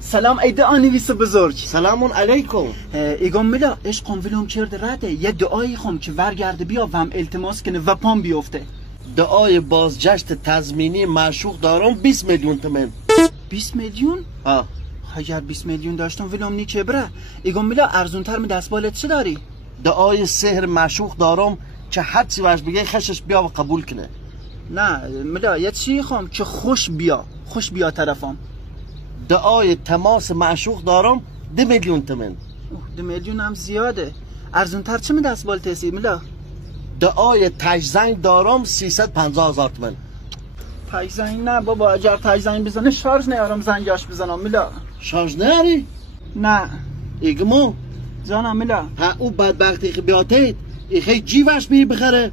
سلام ای دعانویس بزرگ. سلامون علیکم. ایگم ملا عشقم ولوم کرده رده یه دعایی خوام که ورگرده بیا و هم التماس کنه و پام بیفته. دعای بازجشت تضمینی معشوق دارم 20 میلیون تومن. 20 میلیون؟ اگر 20 میلیون داشتم ولوم نیچه بره. ایگم ملا ارزونتر می دستبالت چه داری؟ دعای سحر معشوق دارم که هر چی وش بگه خشش بیا و قبول کنه. نه ملا یه چی خوام که خوش بیا طرفم. دعای تماس معشوق دارم 2 میلیون تومن. 2 میلیون هم زیاده. ارزونتر چه می دستبال تسی ملا؟ دعای تجزنگ دارم 350,000 تومن. تجزنگ نه بابا، اگر تجزنگ بزنه شارژ نیارم زنگاش بزنم ملا. شارژ نیاری؟ نه. ایگمو جانم ملا. ها او بدبختی که بیاتید ای خیلی جیوش بی بخره.